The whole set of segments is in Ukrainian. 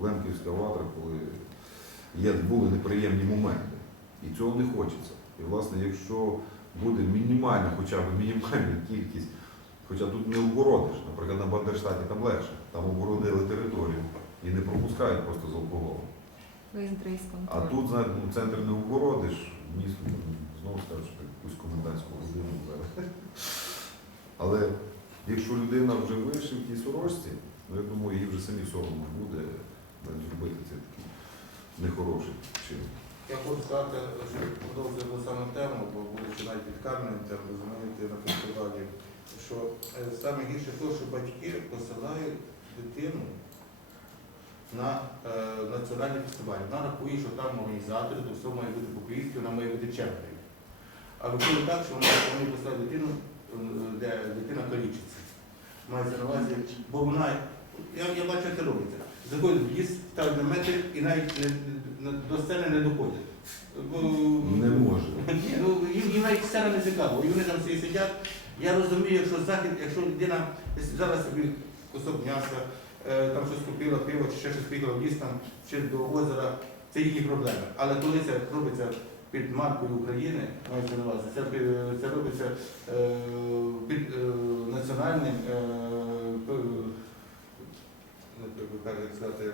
Лемківська ватра, коли є, були неприємні моменти. І цього не хочеться. І власне, якщо буде мінімальна, хоча б мінімальна кількість, хоча тут не обгородиш, наприклад, на Бандерштаті там легше, там обгородили територію і не пропускають просто з алкоголем. А тут, знаєте, ну, центр не обгородиш, місто ну, знову скажеш, що якусь комендантську годину зараз. Але якщо людина вже вийшла в тій сорочці, ну я думаю, їй вже самі соромно буде навіть робити це такий нехороший чин. Я хочу сказати, що продовжуємо саме тему, бо будучи навіть підкарним тем, розумієте, на фестивалі, що е, саме гірше те, що батьки посилають дитину на е, національний фестиваль. Вона рахує, що там організатори, то все має бути по-українськи, вона має бути чемпіоном. А виходить так, що вони, посилають дитину, е, де дитина калічиться. Мається на увазі, бо вона, я, я бачу, це робиться. Заходять в ліс, ставлять намети і навіть не, до сцени не доходять. Бо, Не може. Ні, ну їм, їм навіть сцена не цікаво. І вони там всі сидять. Я розумію, якщо захід, якщо людина зараз собі кусок м'яса, е, там щось купила, пиво, чи ще щось поїхала в ліс там, чи до озера, це їхні проблеми. Але коли це робиться під маркою України, мається на увазі, це, це робиться е, під е, національним е, як сказати,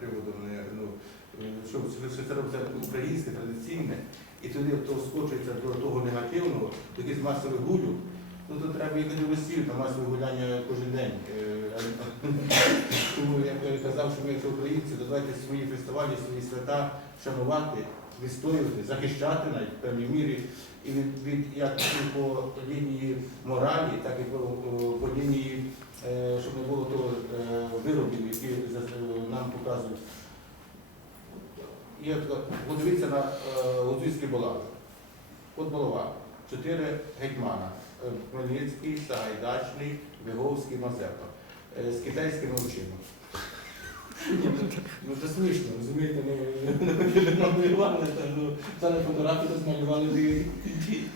приводом, ну, е, що, це робиться українське, традиційне, і тоді то скочується до того негативного, до якихось масових гулів, ну то треба їхати в Росію, там масове гуляння кожен день. Е, Тому я казав, що ми як українці, давайте свої фестивалі, свої свята шанувати, відстоювати, захищати навіть в певній мірі. І від, від як по лінії моралі, так і по, по лінії, е, щоб не було того е, виробів, які за- нам показують. Є от, подивіться на е, Лозівські булави. От голова. Чотири гетьмана. Е, Хмельницький, Сагайдачний, Виговський, Мазепа. Е, З китайськими очима. Ну, Ну це смішно, розумієте, ну, не намалювати, та, ну, фотографії, то змалювали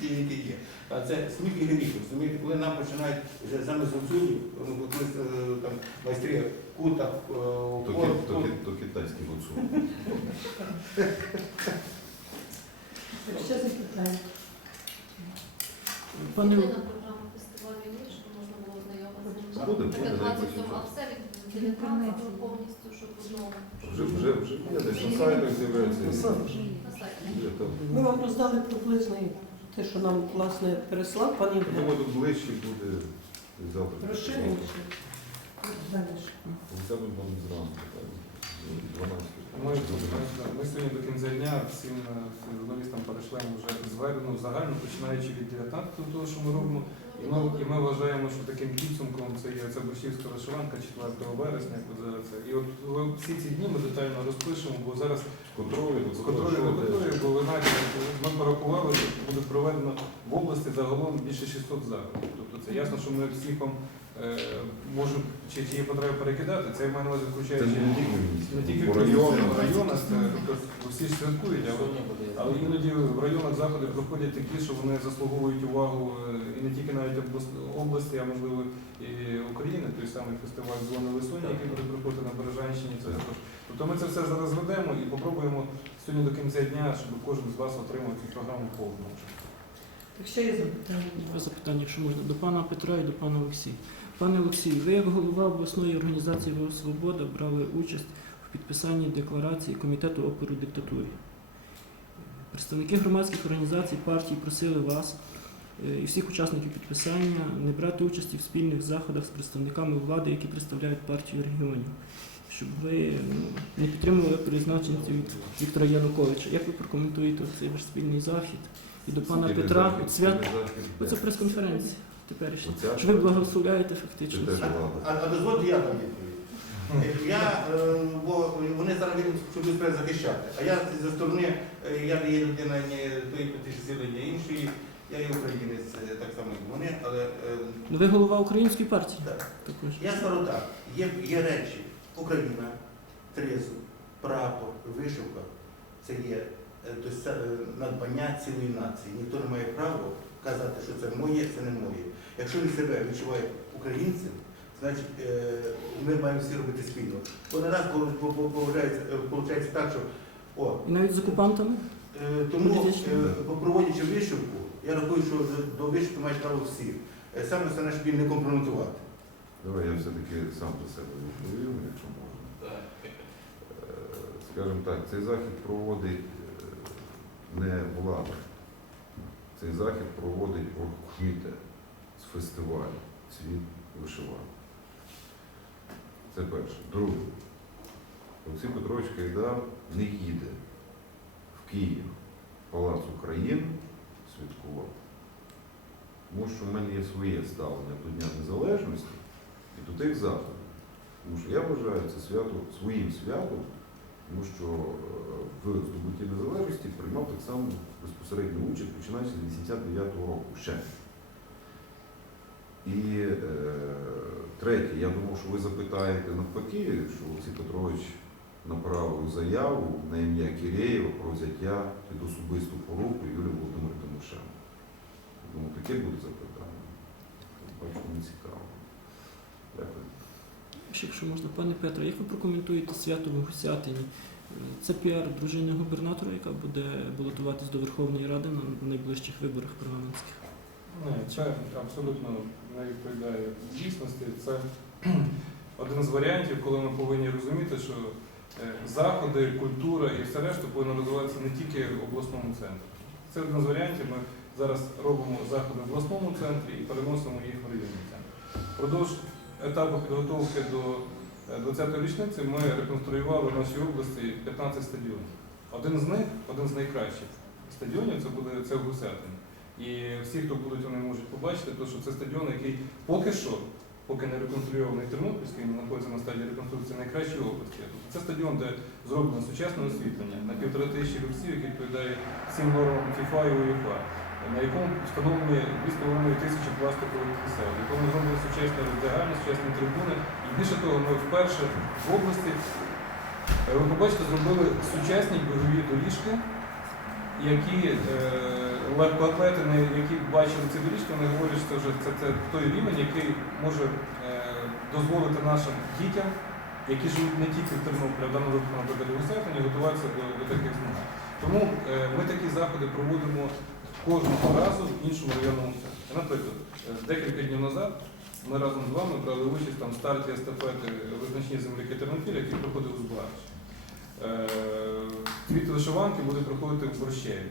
ті, які є. А це сміх і гріх, розумієте, коли нам починають вже саме з гуцулів, ну, е, там майстри кута, е, То, кор- ки- то, кор- ки- то китайський гуцул. Ще запитання. Пане Буде на програму фестивалю щоб можна було знайомитися. Буде, Таке буде, 27, якось а все від 19 повністю, щоб одного. Вже, вже, вже є десь на сайтах з'являється. На сайті. Є там. Ми вам роздали приблизно те, що нам власне переслав пан Я Євген. думаю, тут ближче буде завтра. Розширеніше. Далі. Сядемо вам зранку, так, з 12. Ми, ми сьогодні до кінця дня всім е, журналістам перейшлемо вже звернено загально, починаючи від 19 того, що ми робимо. І ми, і ми вважаємо, що таким підсумком це є це борщівська вишиванка 4 вересня. як зараз. І от всі ці дні ми детально розпишемо, бо зараз Контролю, з контролю не готові, бо ви знаєте, ми порахували, що буде проведено в області загалом більше 600 заходів. Тобто це ясно, що ми всіх вам е, можемо, чи, чи є потреба перекидати, це я маю на увазі включаючи не тільки в в районах. в тобто, всі ж святкують, але, але іноді в районах заходи проходять такі, що вони заслуговують увагу е, і не тільки навіть області, а можливо і України, той самий фестиваль зони Лисоні, який буде проходити на Бережанщині. Це також. Тобто ми це все зараз ведемо і попробуємо сьогодні до кінця дня, щоб кожен з вас отримав цю програму повну. Ще є запитання. Два запитання, якщо можна, до пана Петра і до пана Олексія. Пане Олексій, ви як голова обласної організації ВО Свобода брали участь в підписанні декларації Комітету опору диктатурі. Представники громадських організацій партій просили вас е, і всіх учасників підписання не брати участі в спільних заходах з представниками влади, які представляють партію регіонів, щоб ви ну, не підтримували призначення від Віктора Януковича. Як ви прокоментуєте цей ваш спільний захід? І до пана Спільний Петра захід, свят спільний захід, Це де? прес-конференція теперішня. Оця Що ви благословляєте Чи фактично. теж А, влада? а, а дозвольте я там відповідь. Я, е, бо вони зараз відомо, що будуть захищати. А я зі сторони, е, я не є людина ні тої політичної сили, ні іншої. Я є українець, е, так само як вони, але е, Ну, ви голова української партії так. також. Я скажу так, є, є речі, Україна, тризуб, прапор, вишивка, це є е, е, надбання цілої нації. Ніхто не має права казати, що це моє, це не моє. Якщо він себе відчуває українцем, значить е, ми маємо всі робити спільно. Бо не раз виходить так, що о, І навіть з окупантами? Тому, проводячи вишивку, я рахую, що до вишивки мають право всі. Саме це наш не компрометувати. Давай я все-таки сам за себе відповім, якщо можна. Е, Скажімо так, цей захід проводить е, не влада. Цей захід проводить оргкомітет з фестивалю Світ вишивання. Це перше. Друге. Олексій Петрович Кайдар не їде в Київ, Палац України святкувати. Тому що в мене є своє ставлення до Дня Незалежності і до тих заходів. Тому що я вважаю це свято своїм святом, тому що е, в здобутті незалежності приймав так само безпосередню участь, починаючи з 89-го року ще. І е, третє, я думав, що ви запитаєте навпаки, що Олексій Петрович направив заяву на ім'я Киреєва про взяття під особисту поруку Юлії Володимир Тимошенко. Думаю, таке буде запитання. Бачу, не цікаво. Дякую. Якщо можна, пане Петро, як ви прокоментуєте свято в Гусятині? Це піар дружини губернатора, яка буде балотуватись до Верховної Ради на найближчих виборах парламентських. Ні, це абсолютно не відповідає дійсності. Це один з варіантів, коли ми повинні розуміти, що е, заходи, культура і все решта повинно розвиватися не тільки в обласному центрі. Це один з варіантів. Ми зараз робимо заходи в обласному центрі і переносимо їх в районний центр. Впродовж етапу підготовки до е, 20-ї річниці ми реконструювали в нашій області 15 стадіонів. Один з них, один з найкращих стадіонів, це буде це в Гусятині. І всі, хто будуть, вони можуть побачити, то, що це стадіон, який поки що, поки не реконструйований Тернопільський, він знаходиться на стадії реконструкції найкращої області. Це стадіон, де зроблено сучасне освітлення на півтора тисячі гравців, який відповідає всім нормам ФІФА і УЄФА, на якому встановлені 2,5 тисячі пластикових крісел, в якому зроблені сучасні роздягальні, сучасні трибуни. І більше того, ми вперше в області, е, ви побачите, зробили сучасні бігові доріжки, які е, легкоатлети, які бачили ці доріжки, вони говорять, що це вже це, це той рівень, який може е, дозволити нашим дітям, які живуть не тільки в Тернополі, а в даному випадку, наприклад, у Гусятині, готуватися до, до таких змагань. Тому е, ми такі заходи проводимо кожного разу в іншому районному центрі. Наприклад, е, декілька днів назад ми разом з вами брали участь там, в старті естафети визначні земляки Тернопіля, який проходив у Збагач. Цвіт вишиванки буде проходити в Борщеві.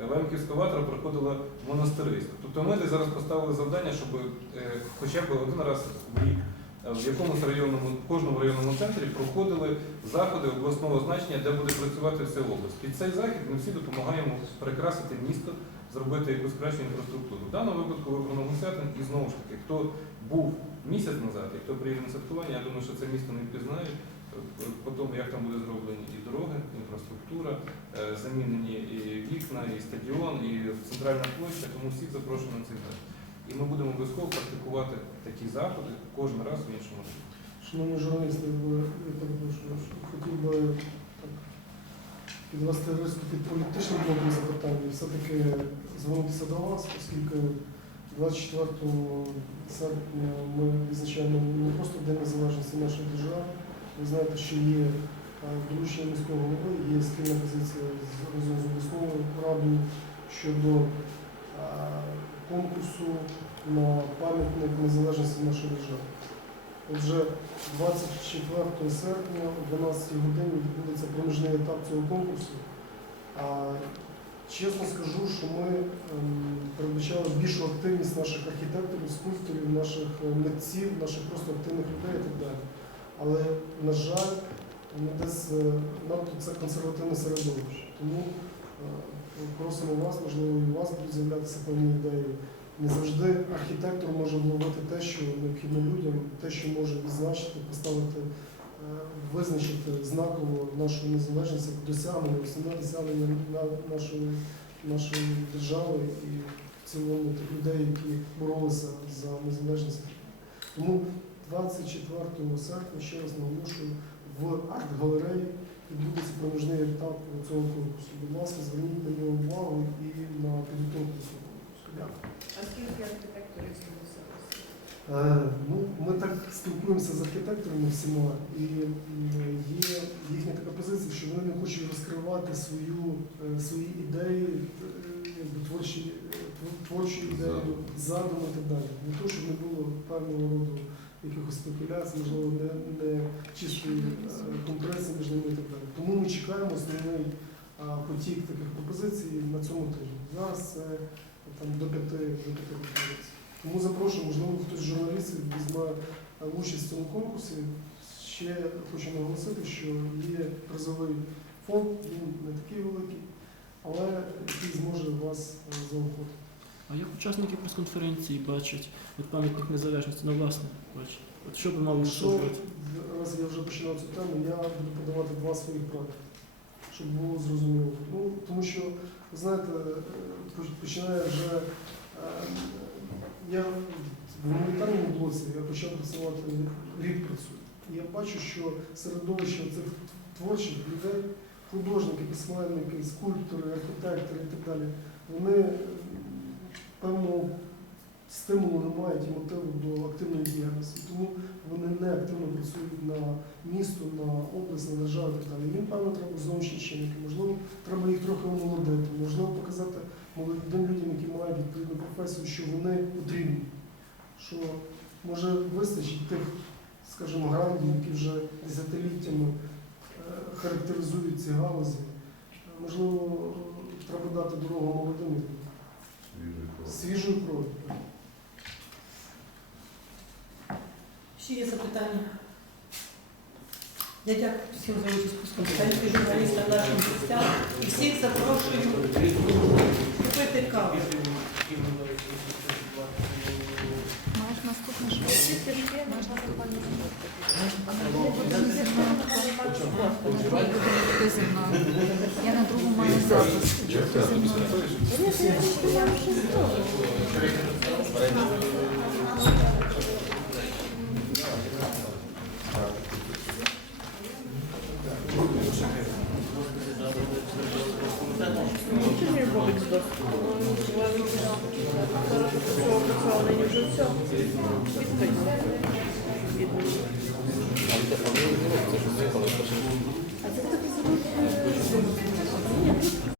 Е, Лемківська ватра проходила в монастириську. Тобто ми десь зараз поставили завдання, щоб е, хоча б один раз в рік е, в якомусь районному, в кожному районному центрі проходили заходи обласного значення, де буде працювати вся область. Під цей захід ми всі допомагаємо прикрасити місто, зробити якусь кращу інфраструктуру. В даному випадку вибрано Гусятин і знову ж таки, хто був місяць назад, і хто приїде на святкування, я думаю, що це місто не впізнають. Е, По тому, як там буде зроблені і дороги, інфраструктура, е, замінені і вікна, і стадіон, і центральна площа, тому всіх запрошуємо на цей захід. І ми будемо обов'язково практикувати такі заходи кожен раз в іншому районі. Шановні журналісти, я перепрошую, хотів би так, підвести риску під політичним блоком запитань і все-таки звернутися до вас, оскільки 24 серпня ми відзначаємо не просто День Незалежності нашої держави. Ви знаєте, що є е, доручення міського голови, є спільна позиція разом з обласною радою щодо е, конкурсу на пам'ятник незалежності нашої держави. Отже, 24 серпня о 12 годині відбудеться проміжний етап цього конкурсу. Чесно скажу, що ми ем, передбачали більшу активність наших архітекторів, скульпторів, наших е, митців, наших просто активних людей і так далі. Але, на жаль, десь е, надто це консервативне середовище. Тому е, просимо вас, можливо, і у вас будуть з'являтися певні ідеї. Не завжди архітектор може вловити те, що необхідно людям, те, що може відзначити, поставити, визначити знаково нашу незалежність як досягнення, основне досягнення нашої, нашої держави і в цілому тих людей, які боролися за незалежність. Тому 24 серпня, ще раз наголошую, в арт-галереї відбудеться проміжний етап цього конкурсу. Будь ласка, зверніть на нього увагу і на підготовку цього конкурсу. Дякую. А скільки архітекторів з'явилося? Е, Ну, ми так спілкуємося з архітекторами всіма, і є їхня така позиція, що вони не хочуть розкривати свою, е, свої ідеї, е, творчі, творчі ідеї, задуми і так далі. Для того, щоб не було певного роду якихось спекуляцій, можливо, не, не чистої конкуренції між ними і так далі. Тому ми чекаємо основний потік таких пропозицій на цьому тижні. Зараз це там до п'яти до п'яти пропозицій. Тому запрошую, можливо, хтось з журналістів візьме е, участь в цьому конкурсі. Ще хочу наголосити, що є призовий фонд, він не такий великий, але який зможе вас е, заохотити. А як учасники прес-конференції бачать от пам'ятник незалежності, ну власне бачать. От що би мали зробити? раз я вже починав цю тему, я буду подавати два своїх проекти, щоб було зрозуміло. Ну, тому що, ви знаєте, е, починає вже. Я в гуманітарному блоці я почав працювати рік працюю. І я бачу, що середовище цих творчих людей, художники, письменники, скульптори, архітектори і так далі, вони м, певного стимулу не мають і мотиву до активної діяльності. Тому вони не активно працюють на місто, на область, на державу і так далі. Їм, певно, треба зовнішні чинники. Можливо, треба їх трохи омолодити, можливо, показати молодим людям, які мають відповідну професію, що вони потрібні. Що може вистачить тих, скажімо, грандів, які вже десятиліттями е, характеризують ці галузі. Можливо, треба дати дорогу молодим людям. Кров. свіжою кров'ю. Ще є запитання? Я дякую всім за участь у конференції, журналістам нашим гостям. І всіх запрошую каву. Маєш наступне? Можна Ти зі мною. Я на другу маю запис. Я вже.